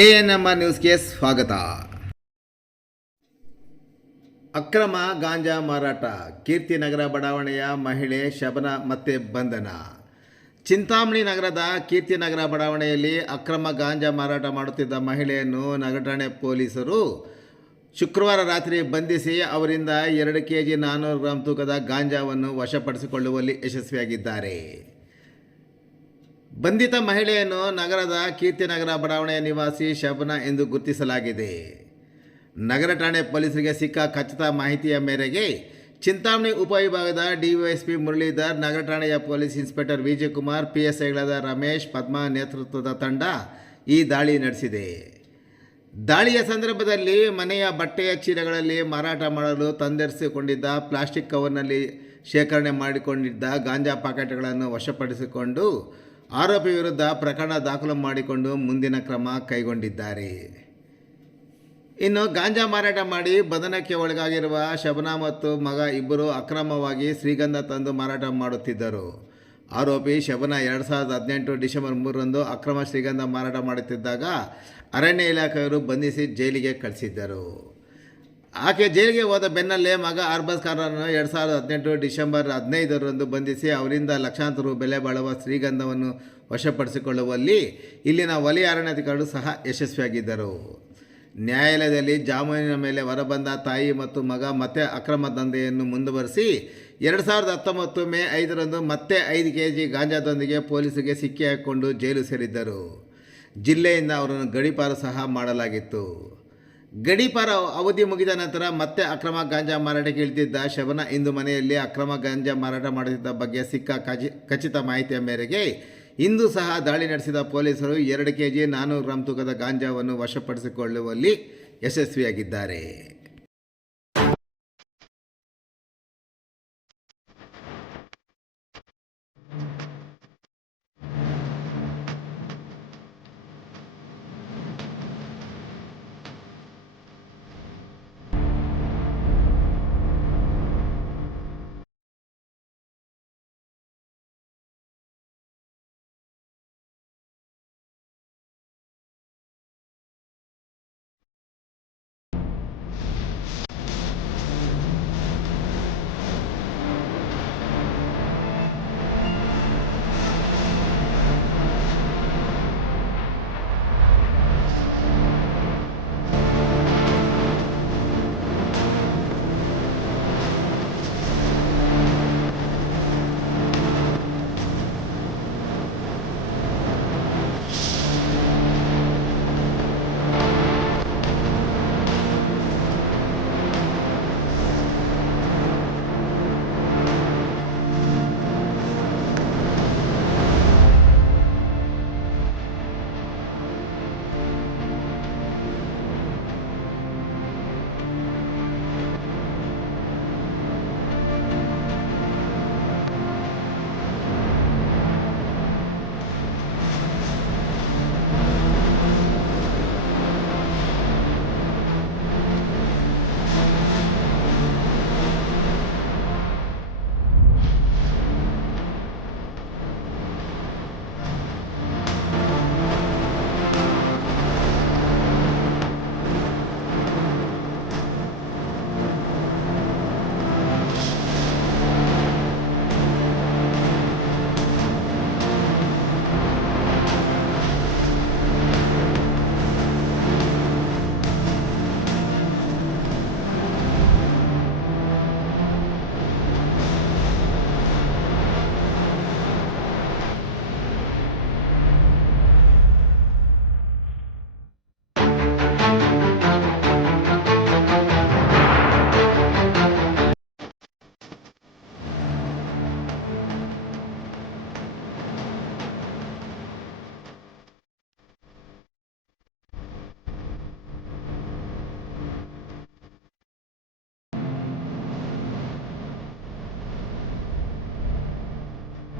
ANMR ನ್ಯೂಸ್ಗೆ ಸ್ವಾಗತ. ಅಕ್ರಮ ಗಾಂಜಾ ಮಾರಾಟ, ಕೀರ್ತಿನಗರ ಬಡಾವಣೆಯ ಮಹಿಳೆ ಶಬನಾ ಮತ್ತೆ ಬಂಧನ. ಚಿಂತಾಮಣಿ ನಗರದ ಕೀರ್ತಿನಗರ ಬಡಾವಣೆಯಲ್ಲಿ ಅಕ್ರಮ ಗಾಂಜಾ ಮಾರಾಟ ಮಾಡುತ್ತಿದ್ದ ಮಹಿಳೆಯನ್ನು ನಗರ ಠಾಣೆ ಪೊಲೀಸರು ಶುಕ್ರವಾರ ರಾತ್ರಿ ಬಂಧಿಸಿ ಅವರಿಂದ 2 kg 400 ಗ್ರಾಂ ತೂಕದ ಗಾಂಜಾವನ್ನು ವಶಪಡಿಸಿಕೊಳ್ಳುವಲ್ಲಿ ಯಶಸ್ವಿಯಾಗಿದ್ದಾರೆ. ಬಂಧಿತ ಮಹಿಳೆಯನ್ನು ನಗರದ ಕೀರ್ತಿನಗರ ಬಡಾವಣೆಯ ನಿವಾಸಿ ಶಬನಾ ಎಂದು ಗುರುತಿಸಲಾಗಿದೆ. ನಗರ ಠಾಣೆ ಪೊಲೀಸರಿಗೆ ಸಿಕ್ಕ ಖಚಿತ ಮಾಹಿತಿಯ ಮೇರೆಗೆ ಚಿಂತಾಮಣಿ ಉಪವಿಭಾಗದ ಡಿವೈಎಸ್ಪಿ ಮುರಳೀಧರ್, ನಗರ ಠಾಣೆಯ ಪೊಲೀಸ್ ಇನ್ಸ್ಪೆಕ್ಟರ್ ವಿಜಯಕುಮಾರ್, ಪಿಎಸ್ಐಗಳಾದ ರಮೇಶ್, ಪದ್ಮಾ ನೇತೃತ್ವದ ತಂಡ ಈ ದಾಳಿ ನಡೆಸಿದೆ. ದಾಳಿಯ ಸಂದರ್ಭದಲ್ಲಿ ಮನೆಯ ಬಟ್ಟೆಯ ಚೀಲಗಳಲ್ಲಿ ಮಾರಾಟ ಮಾಡಲು ತಂದಿರಿಸಿಕೊಂಡಿದ್ದ ಪ್ಲಾಸ್ಟಿಕ್ ಕವರ್ನಲ್ಲಿ ಶೇಖರಣೆ ಮಾಡಿಕೊಂಡಿದ್ದ ಗಾಂಜಾ ಪ್ಯಾಕೆಟ್ಗಳನ್ನು ವಶಪಡಿಸಿಕೊಂಡು ಆರೋಪಿ ವಿರುದ್ಧ ಪ್ರಕರಣ ದಾಖಲು ಮಾಡಿಕೊಂಡು ಮುಂದಿನ ಕ್ರಮ ಕೈಗೊಂಡಿದ್ದಾರೆ. ಇನ್ನು ಗಾಂಜಾ ಮಾರಾಟ ಮಾಡಿ ಬಂಧನಕ್ಕೆ ಒಳಗಾಗಿರುವ ಶಬನಾ ಮತ್ತು ಮಗ ಇಬ್ಬರು ಅಕ್ರಮವಾಗಿ ಶ್ರೀಗಂಧ ತಂದು ಮಾರಾಟ ಮಾಡುತ್ತಿದ್ದರು. ಆರೋಪಿ ಶಬನಾ 2018 ಡಿಸೆಂಬರ್ 3ರಂದು ಅಕ್ರಮ ಶ್ರೀಗಂಧ ಮಾರಾಟ ಮಾಡುತ್ತಿದ್ದಾಗ ಅರಣ್ಯ ಇಲಾಖೆಯವರು ಬಂಧಿಸಿ ಜೈಲಿಗೆ ಕಳಿಸಿದ್ದರು. ಆಕೆ ಜೈಲಿಗೆ ಹೋದ ಬೆನ್ನಲ್ಲೇ ಮಗ ಅರ್ಬಾಜ್ ಖಾನ್ರನ್ನು 2018 ಡಿಸೆಂಬರ್ 15ರಂದು ಬಂಧಿಸಿ ಅವರಿಂದ ಲಕ್ಷಾಂತರ ರು ಬೆಲೆ ಬಾಳುವ ಶ್ರೀಗಂಧವನ್ನು ವಶಪಡಿಸಿಕೊಳ್ಳುವಲ್ಲಿ ಇಲ್ಲಿನ ವಲಯ ಅರಣ್ಯಾಧಿಕಾರಿಗಳು ಸಹ ಯಶಸ್ವಿಯಾಗಿದ್ದರು. ನ್ಯಾಯಾಲಯದಲ್ಲಿ ಜಾಮೀನಿನ ಮೇಲೆ ಹೊರಬಂದ ತಾಯಿ ಮತ್ತು ಮಗ ಮತ್ತೆ ಅಕ್ರಮ ದಂಧೆಯನ್ನು ಮುಂದುವರಿಸಿ 2019 ಮೇ 5ರಂದು ಮತ್ತೆ 5 kg ಗಾಂಜಾದೊಂದಿಗೆ ಪೊಲೀಸರಿಗೆ ಸಿಕ್ಕಿ ಹಾಕಿಕೊಂಡು ಜೈಲು ಸೇರಿದ್ದರು. ಜಿಲ್ಲೆಯಿಂದ ಅವರನ್ನು ಗಡೀಪಾರು ಸಹ ಮಾಡಲಾಗಿತ್ತು. ಗಡೀಪಾರ ಅವಧಿ ಮುಗಿದ ನಂತರ ಮತ್ತೆ ಅಕ್ರಮ ಗಾಂಜಾ ಮಾರಾಟಕ್ಕೆ ಇಳಿದಿದ್ದ ಶಬನಾ ಇಂದು ಮನೆಯಲ್ಲಿ ಅಕ್ರಮ ಗಾಂಜಾ ಮಾರಾಟ ಮಾಡುತ್ತಿದ್ದ ಬಗ್ಗೆ ಸಿಕ್ಕ ಖಚಿತ ಮಾಹಿತಿಯ ಮೇರೆಗೆ ಇಂದು ಸಹ ದಾಳಿ ನಡೆಸಿದ ಪೊಲೀಸರು 2 kg 400 ಗ್ರಾಂ ತೂಕದ ಗಾಂಜಾವನ್ನು ವಶಪಡಿಸಿಕೊಳ್ಳುವಲ್ಲಿ ಯಶಸ್ವಿಯಾಗಿದ್ದಾರೆ.